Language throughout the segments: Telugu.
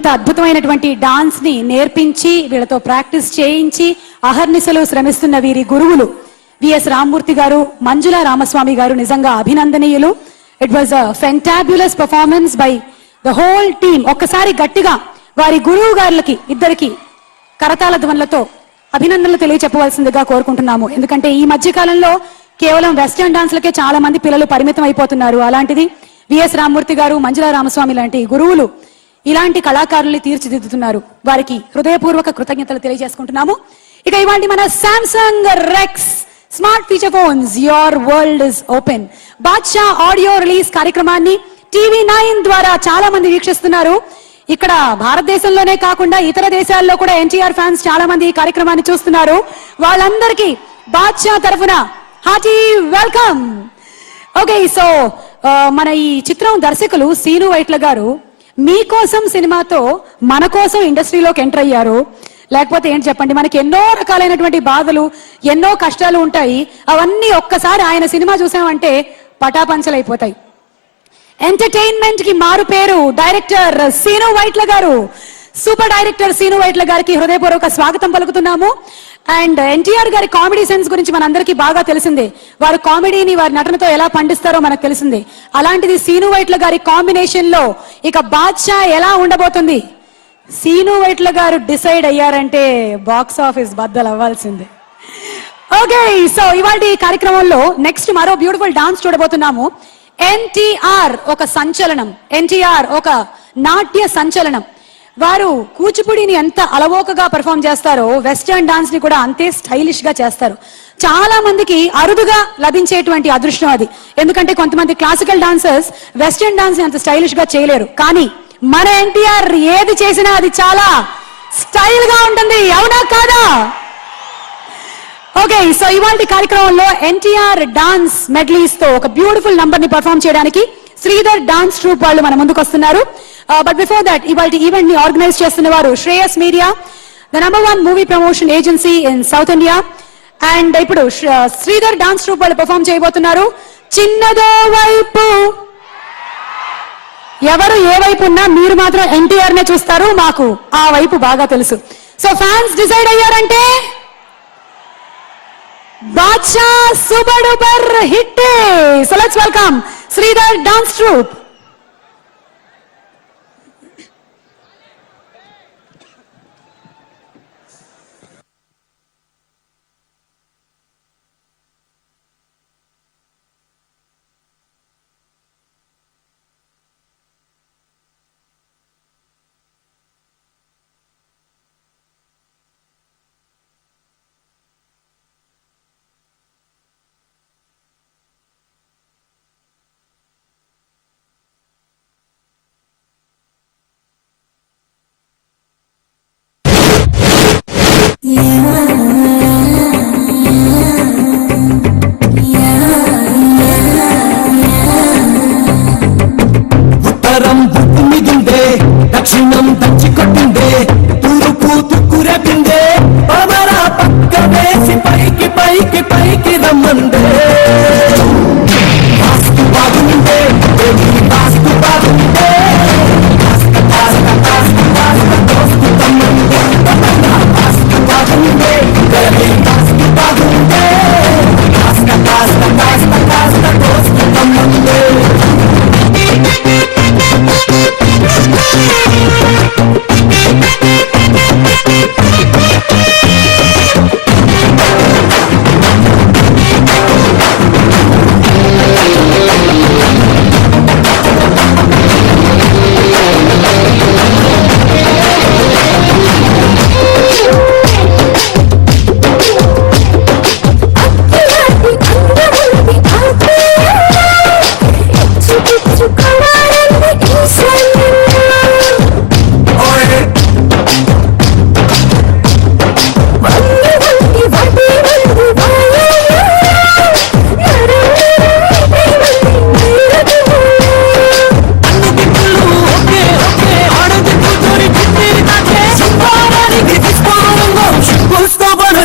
ఇంత అద్భుతమైనటువంటి డాన్స్ ని నేర్పించి వీళ్ళతో ప్రాక్టీస్ చేయించి అహర్నిశలు శ్రమిస్తున్న వీరి గురువులు విఎస్ రామ్మూర్తి గారు, మంజుల రామస్వామి గారు నిజంగా అభినందనీయులు. It was a fantabulous performance by the whole team. ఒక్కసారి గట్టిగా వారి గురువు గారులకి ఇద్దరికి కరతాళ ధ్వనులతో అభినందనలు తెలియచెప్పవలసిందిగా కోరుకుంటున్నాము. ఎందుకంటే ఈ మధ్య కాలంలో కేవలం వెస్టర్న్ డాన్స్లకే చాలా మంది పిల్లలు పరిమితం అయిపోతున్నారు. అలాంటిది విఎస్ రామ్మూర్తి గారు, మంజుల రామస్వామి లాంటి గురువులు ఇలాంటి కళాకారుల్ని తీర్చిదిద్దుతున్నారు. వారికి హృదయపూర్వక కృతజ్ఞతలు తెలియజేసుకుంటున్నాము. ఇక ఇవాళ మన Samsung Rex smart feature phones, your world is open Baadshah audio release కార్యక్రమాన్ని TV9 ద్వారా చాలా మంది వీక్షిస్తున్నారు. ఇక్కడ భారతదేశంలోనే కాకుండా ఇతర దేశాల్లో కూడా ఎన్టీఆర్ ఫ్యాన్స్ చాలా మంది ఈ కార్యక్రమాన్ని చూస్తున్నారు. వాళ్ళందరికీ బాద్షా తరఫున హార్టీ వెల్కమ్. ఓకే, సో మన ఈ చిత్రం దర్శకులు సీను వైట్ల గారు మీకోసం సినిమాతో మన కోసం ఇండస్ట్రీలోకి ఎంటర్ అయ్యారు. లేకపోతే ఏంటి చెప్పండి, మనకి ఎన్నో రకాలైనటువంటి బాధలు, ఎన్నో కష్టాలు ఉంటాయి. అవన్నీ ఒక్కసారి ఆయన సినిమా చూసామంటే పటాపంచలైపోతాయి. ఎంటర్టైన్మెంట్ కి మారు పేరు డైరెక్టర్ సీను వైట్ల గారు, సూపర్ డైరెక్టర్ సీను వైట్ల గారికి హృదయపూర్వక స్వాగతం పలుకుతున్నాము. అండ్ ఎన్టీఆర్ గారి కామెడీ సెన్స్ గురించి మనందరికీ బాగా తెలిసిందే. వారు కామెడీని వారి నటనతో ఎలా పండిస్తారో మనకు తెలిసిందే. అలాంటిది సీను వైట్ల గారి కాంబినేషన్ లో ఇక బాద్షా ఎలా ఉండబోతుంది? సీను వైట్ల గారు డిసైడ్ అయ్యారంటే బాక్స్ ఆఫీస్ బద్దలు అవ్వాల్సిందే. ఓకే, సో ఇవాళ ఈ కార్యక్రమంలో నెక్స్ట్ మరో బ్యూటిఫుల్ డాన్స్ చూడబోతున్నాము. ఎన్టీఆర్ ఒక సంచలనం, ఎన్టీఆర్ ఒక నాట్య సంచలనం. వారు కూచిపూడిని ఎంత అలవోకగా పర్ఫామ్ చేస్తారో వెస్టర్న్ డాన్స్ ని కూడా అంతే స్టైలిష్ గా చేస్తారు. చాలా మందికి అరుదుగా లభించేటువంటి అదృష్టం అది. ఎందుకంటే కొంతమంది క్లాసికల్ డాన్సర్స్ వెస్టర్న్ డాన్స్ ని అంత స్టైలిష్ గా చేయలేరు. కానీ మన ఎన్టీఆర్ ఏది చేసినా అది చాలా స్టైల్ గా ఉంటుంది. అవునా కాదా? ఓకే, సో ఇవాళ కార్యక్రమంలో ఎన్టీఆర్ డాన్స్ మెడ్లీస్ తో ఒక బ్యూటిఫుల్ నంబర్ ని పర్ఫామ్ చేయడానికి శ్రీధర్ డాన్స్ ట్రూప్ వాళ్ళు మన ముందుకు వస్తున్నారు. బట్ బిఫోర్ దట్ ఇవాళ ఈవెంట్ ని ఆర్గనైజ్ చేస్తున్న వారు Shreyas media, the number 1 movie promotion agency in south India. And ఇప్పుడు శ్రీధర్ డాన్స్ ట్రూప్ వాళ్ళు పర్ఫామ్ చేయబోతున్నారు. చిన్నదో వైపు, ఎవరు ఏ వైపు ఉన్నా మీరు మాత్రం ఎన్టీఆర్ నే చూస్తారు, మాకు ఆ వైపు బాగా తెలుసు. సో ఫ్యాన్స్ డిసైడ్ అయ్యారంటే Baadshah super duper hit. So let's welcome Sridhar dance troupe. ఉత్తరం బుక్కు మిగిందే, దక్షిణం దంచి కొట్టిందే, తూర్పు తుక్కురెపిందే, పవర పక్క వేసి పైకి పైకి పైకి రమ్మందే. వాస్తు బాగుందే, వాస్తు బాగుందే, దోస్తు తమ్మందే, వాస్తు బాగుందే, వాస్తు బాగుందే, దోస్తు తమ్మందే.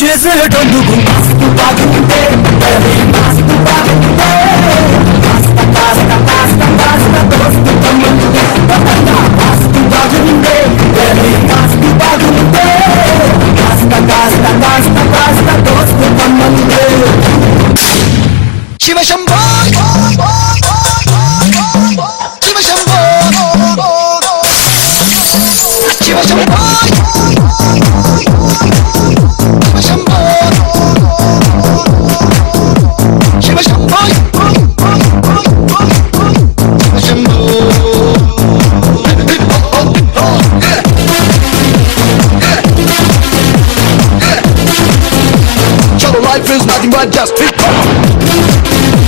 చేసేటందుకు మస్తు బాగుంటే, మస్తు బాగుంటే, దోస్తు తమ్మందే, మస్తు బాగుంటే, కాస్త కాస్త దోస్తు పన్నందే Shiva Shambho Shiva Shambho Shiva Shambho Shiva Shambho Shiva Shambho Shiva Shambho Cholo, life is nothing but just hip hop.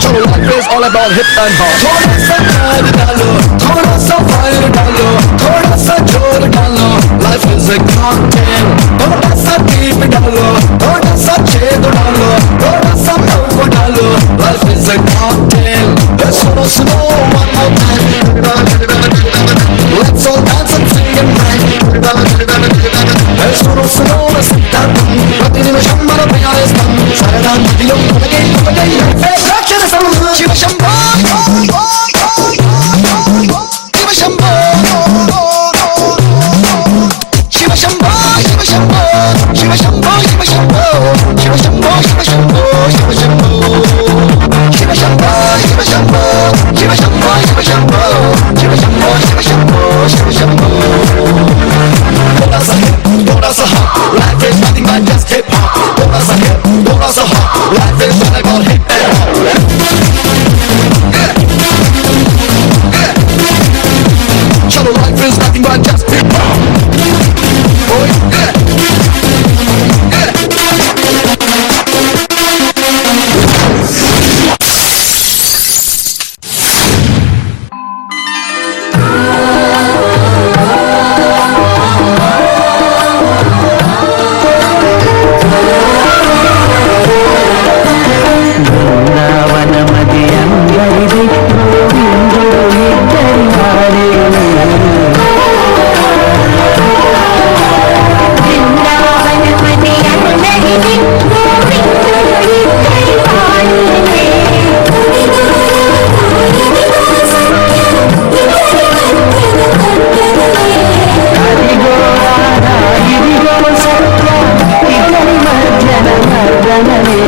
Cholo, life is all about hip and hop. थोड़ा सा प्यार डालो थोड़ा सा फायर डालो थोड़ा सा जोर डालो Life is a cocktail. थोड़ा सा डीप डालो थोड़ा सा छेद डालो थोड़ा सा नव डालो Life is a cocktail. सुनो सुनो one more time Let's all dance and sing and pray. सुनो सुनो सिद्धांतम ప్రతి నిమిషం మన ప్రయాణిస్తాం సరదా నదిలో కొనగై కొనగై రాక్షరసం శివ శంభో శివ శంభో శివ శంభో శివ శంభో శివ శంభో శివ శంభో శివ శంభో శివ శంభో శివ శంభో శివ శంభో శివ శంభో శివ శంభో శివ శంభో శివ శంభో శివ శంభో శివ శంభో थोड़ा सा hop life is nothing but just hip hop थोड़ा सा hop life is all about hip and hop Cholo, life is nothing but just hip hop. Oh yeah. వనమది అందరిది గోవిందుడు ఇద్దరి వారేనే బృందావనమది అందరిది గోవిందుడు ఇద్దరి వారేనే అదిగో రాధా ఇదిగో సత్య ఇద్దరి మధ్యన మర్దనమే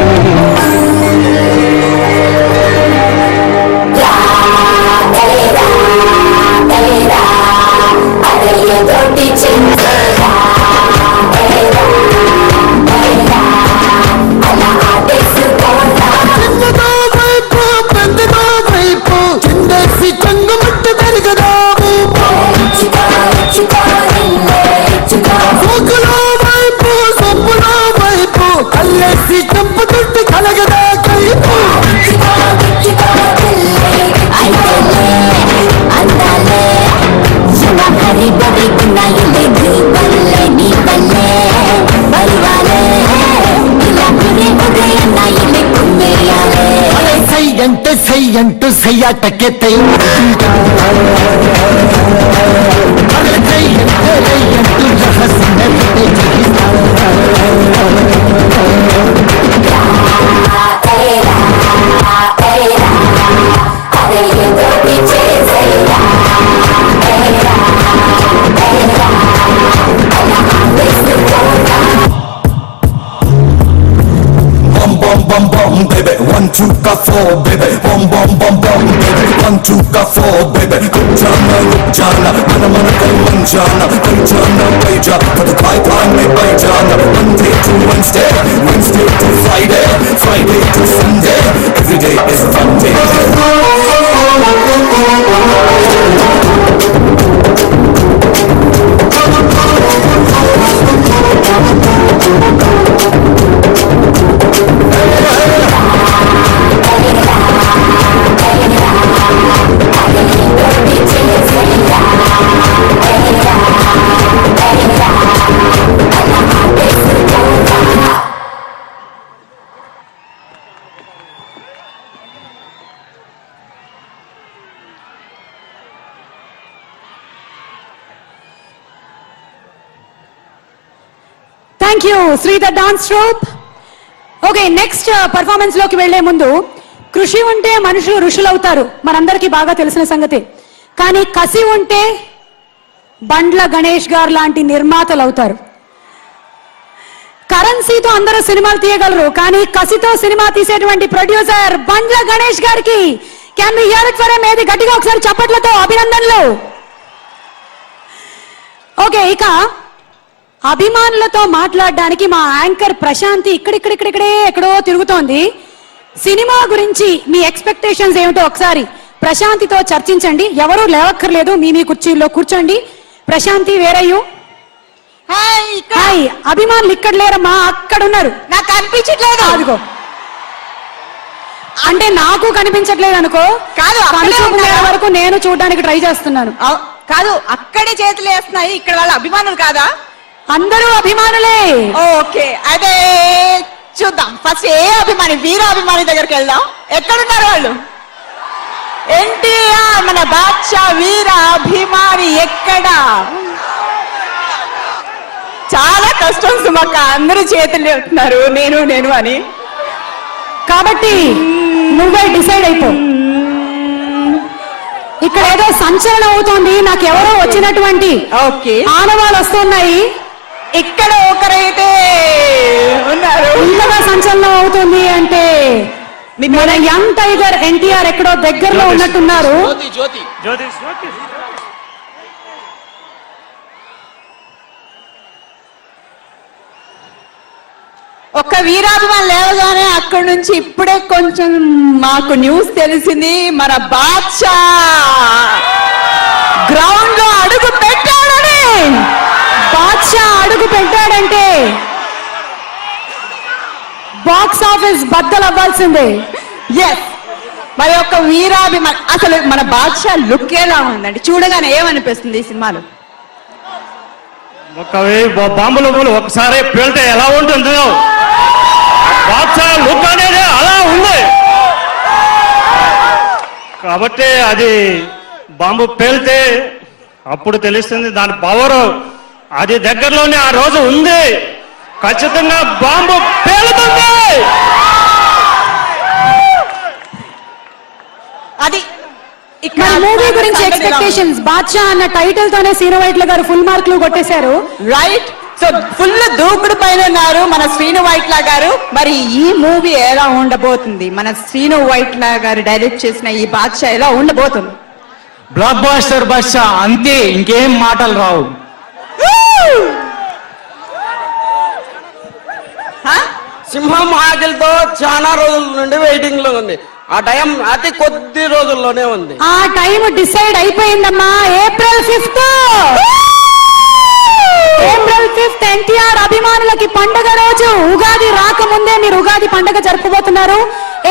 అదయ్యతోటి చింతగా అలా ఆడేసుకోనా చిన్నదో వైపు పెద్దదో వైపు చిందేసి చంగుముట్టు పెరగదా సోకులో వైపు సొప్పులో వైపు కల్లేసి చంపుతుంటే కలగదా కైపు అందాలే శివ హరి బడి గున్నాయిలే నీ బల్లే నీ బల్లే బలివాలే ఇలా గురే గురే అన్నాయిలే కుమ్మేయాలే సై అంటూ సయ్యాటకే తై అంటూ రహస్యంగా అదయ్యతోటి చేసేలా అలా ఆడేసుకోనా bum bum bum bum baby 1 2 ka 4 baby bum bum bum bum baby 1 2 ka 4 baby kunjana rukjana mana kai manjana kunjana baija put the pipeline mein baijana Monday to Wednesday Wednesday to Friday Friday to Sunday every day is fun day thank you Sridhar dance troupe. Okay, next performance లోకి వెళ్లే ముందు, కృషి ఉంటే మనుషులు ఋషులు అవుతారు, మనందరికీ బాగా తెలిసిన సంగతి. కానీ కసి ఉంటే బండ్ల గణేష్ గారు లాంటి నిర్మాతలు అవుతారు. కరెన్సీతో అందరూ సినిమాలు తీయగలరు, కానీ కసితో సినిమా తీసేటువంటి ప్రొడ్యూసర్ బండ్ల గణేష్ గారికి can be hear it for him. ఏది గట్టిగా ఒకసారి చప్పట్లతో అభినందనలు. ఓకే, ఇక అభిమానులతో మాట్లాడడానికి మా యాంకర్ ప్రశాంతి ఇక్కడిక్కడే ఎక్కడో తిరుగుతోంది. సినిమా గురించి మీ ఎక్స్పెక్టేషన్స్ ఏమిటో ఒకసారి ప్రశాంతితో చర్చించండి. ఎవరు లేవక్కర్లేదు, మీ కుర్చీల్లో కూర్చోండి. ప్రశాంతి, వేరయ్యూ? హాయ్. అభిమానులు ఇక్కడ లేరమ్మా, అక్కడ ఉన్నారు. నాకు కనిపించట్లేదు. అదిగో, అంటే నాకు కనిపించట్లేదు అనుకో. కాదు, వరకు నేను చూడడానికి ట్రై చేస్తున్నాను. కాదు, అక్కడే చేతులు వేస్తున్నాయి. ఇక్కడ వాళ్ళ అభిమానులు కాదా? అందరూ అభిమానులే. ఓకే, అదే చూద్దాం. ఫస్ట్ ఏ అభిమాని, వీర అభిమాని దగ్గరికి వెళ్దాం. ఎక్కడున్నారు వాళ్ళు? ఎన్టీఆర్ మన బాద్షా వీర అభిమాని ఎక్కడ? చాలా కష్టం సుమక్క, అందరూ చేతులు చెప్తున్నారు నేను అని. కాబట్టి నువ్వే డిసైడ్ అయిపో. ఇక్కడ ఏదో సంచలనం అవుతోంది, నాకు ఎవరో వచ్చినటువంటి ఓకే ఆనవాళ్ళు వస్తున్నాయి. ఇక్కడ ఒకరైతే ఉన్నారు. ఇంతగా సంచలనం అవుతుంది అంటే మన యంగ్ టైగర్ ఎన్టీఆర్ ఎక్కడో దగ్గరలో ఉన్నట్టున్నారు. ఒక్క వీరాభిమాన్ లేవగానే అక్కడి నుంచి ఇప్పుడే కొంచెం మాకు న్యూస్ తెలిసింది. మన బాద్షా గ్రౌండ్ లో అడుగు పెట్టాడని. బాద్షా అడుగు పెట్టాడంటే బాక్స్ ఆఫీస్ బద్దలు అవ్వాల్సిందే. ఎస్, మరి ఒక్క వీరాభిమాన్. అసలు మన బాద్షా లుక్ ఎలా ఉందండి? చూడగానే ఏమనిపిస్తుంది ఈ సినిమాలో? బాంబులు ఒకసారి పేలితే ఎలా ఉంటుందో బాద్షా లుక్ అనేది అలా ఉంది. కాబట్టి అది బాంబు పేలితే అప్పుడు తెలుస్తుంది దాని పవర్. అది దగ్గరలోనే ఆ రోజు ఉంది. ఖచ్చితంగా బాంబు పేలుతుంది. అది ఇక్కడ మూవీ గురించి ఎక్స్పెక్టేషన్స్. బాద్షా అన్న టైటిల్ తోనే శ్రీను వైట్ల గారు ఫుల్ మార్కులు కొట్టేశారు. రైట్, సో ఫుల్ దూకుడు పైన ఉన్నారు మన శ్రీను వైట్ల గారు. మరి ఈ మూవీ ఎలా ఉండబోతుంది? మన శ్రీను వైట్ల గారు డైరెక్ట్ చేసిన ఈ బాద్షా ఎలా ఉండబోతుంది? బ్లాక్ బాస్టర్ బాద్షా, అంతే, ఇంకేం మాటలు రావు. సింహం ఆకలితో చాలా రోజుల నుండి వెయిటింగ్ లో ఉంది. ఆ టైం అతి కొద్ది రోజుల్లోనే ఉంది. ఆ టైం డిసైడ్ అయిపోయిందమ్మా. April 5th. April 5th NTR అభిమానులకి పండగ రోజు. ఉగాది రాకముందే మీరు ఉగాది పండగ జరుపుకోబోతున్నారు.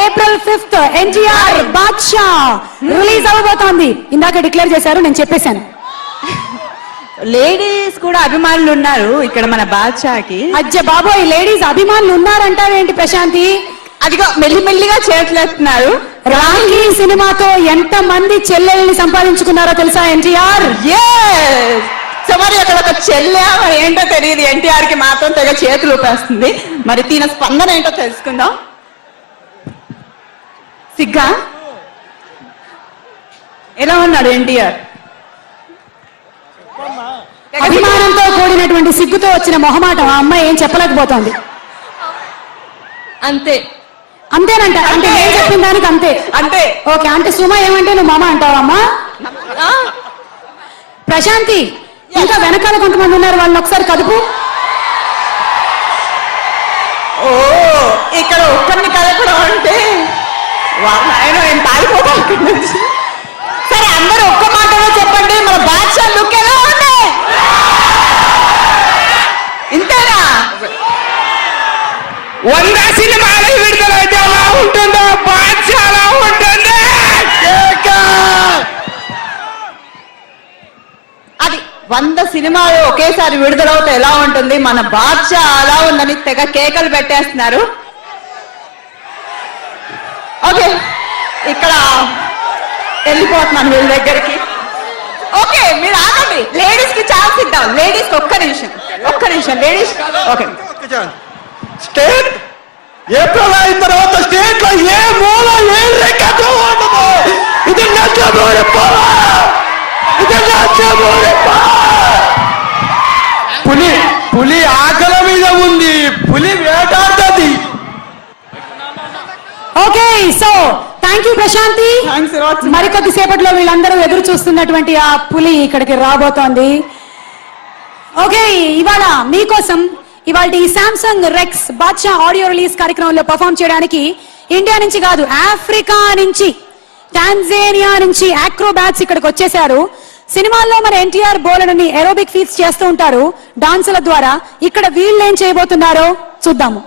April 5th NTR Baadshah release అవ్వబోతోంది. ఇందాక డిక్లేర్ చేశారు, నేను చెప్పేశాను. లేడీస్ కూడా అభిమానులు ఉన్నారు ఇక్కడ మన బాద్షాకి. అజ్జ బాబోయ్, లేడీస్ అభిమానులు ఉన్నారంటావేంటి ప్రశాంతి? అదిగో మెల్లిమెల్లిగా చేతులేస్తున్నారు. రాఖీ సినిమాతో ఎంత మంది చెల్లెల్ని సంపాదించుకున్నారో తెలుసా ఎన్టీఆర్? సో మరి అక్కడ ఒక చెల్లె మరి ఏంటో తెలియదు. ఎన్టీఆర్ కి మాత్రం తెగ చేతులు ఊపేస్తుంది. మరి దీని స్పందన ఏంటో తెలుసుకుందాం. సిగ్గా ఎలా ఉన్నాడు ఎన్టీఆర్? అభిమానంతో కూడినటువంటి సిగ్గుతో వచ్చిన మొహమాటం ఆ అమ్మాయి ఏం చెప్పలేకపోతోంది. అంతే అంతేనంట. అంటే నేను చెప్పిన దానికి అంతే. అంతే. ఓకే, అంటే సుమ ఏమంటే నువ్వు మామ అంటావమ్మా? ప్రశాంతి, ఇంకా వెనకాల కొంతమంది ఉన్నారు, వాళ్ళని ఒకసారి కదుపు. ఓ, ఇక్కడ ఒక్కరిని కలపడం అంటే ఆయన నేను తాగిపోతాను ఇక్కడి నుంచి. సరే, అందరూ ఒక్క మాటలో చెప్పండి, మన బాద్షా లుక్ ఎలా ఉంది? ఇంతేనా? 100 సినిమాలు విడుదలైతే ఎలా ఉంటుందో బాద్షా అలా ఉంటుంది. అది 100 సినిమాలు ఒకేసారి విడుదలవుతే ఎలా ఉంటుంది? మన బాద్షా అలా ఉందని తెగ కేకలు పెట్టేస్తున్నారు. ఓకే, ఇక్కడ వెళ్ళిపోతున్నాను వీళ్ళ దగ్గరికి. ఓకే, మీరు ఆగండి. లేడీస్ కి ఛాన్స్ ఇద్దాం. లేడీస్ ఒక్క నిమిషం లేడీస్. ఓకే, స్టేట్ ఏప్రిల్ అయిన తర్వాత స్టేట్ లో ఏ మూల ఏ రెక్కతో ఉండదు. ఇది నచ్చబోయే ఇది నచ్చబోయే you Prashanthi. Thanks a lot. మరికొద్ది సేపట్లో వీళ్ళందరూ ఎదురు చూస్తున్నటువంటి ఆ పులి ఇక్కడికి రాబోతోంది. ఓకే, ఇవాళ మీకోసం ఇవాళ ఈ Samsung Rex Baadshah audio release కార్యక్రమంలో పర్ఫామ్ చేయడానికి ఇండియా నుంచి కాదు, ఆఫ్రికా నుంచి, టాంజానియా నుంచి ఆక్రోబాట్స్ ఇక్కడికి వచ్చేసారు. సినిమాల్లో మన ఎన్టీఆర్ బోలెడని ఏరోబిక్ ఫీట్స్ చేస్తూ ఉంటారు డాన్సుల ద్వారా. ఇక్కడ వీళ్ళు ఏం చేయబోతున్నారో చూద్దాము.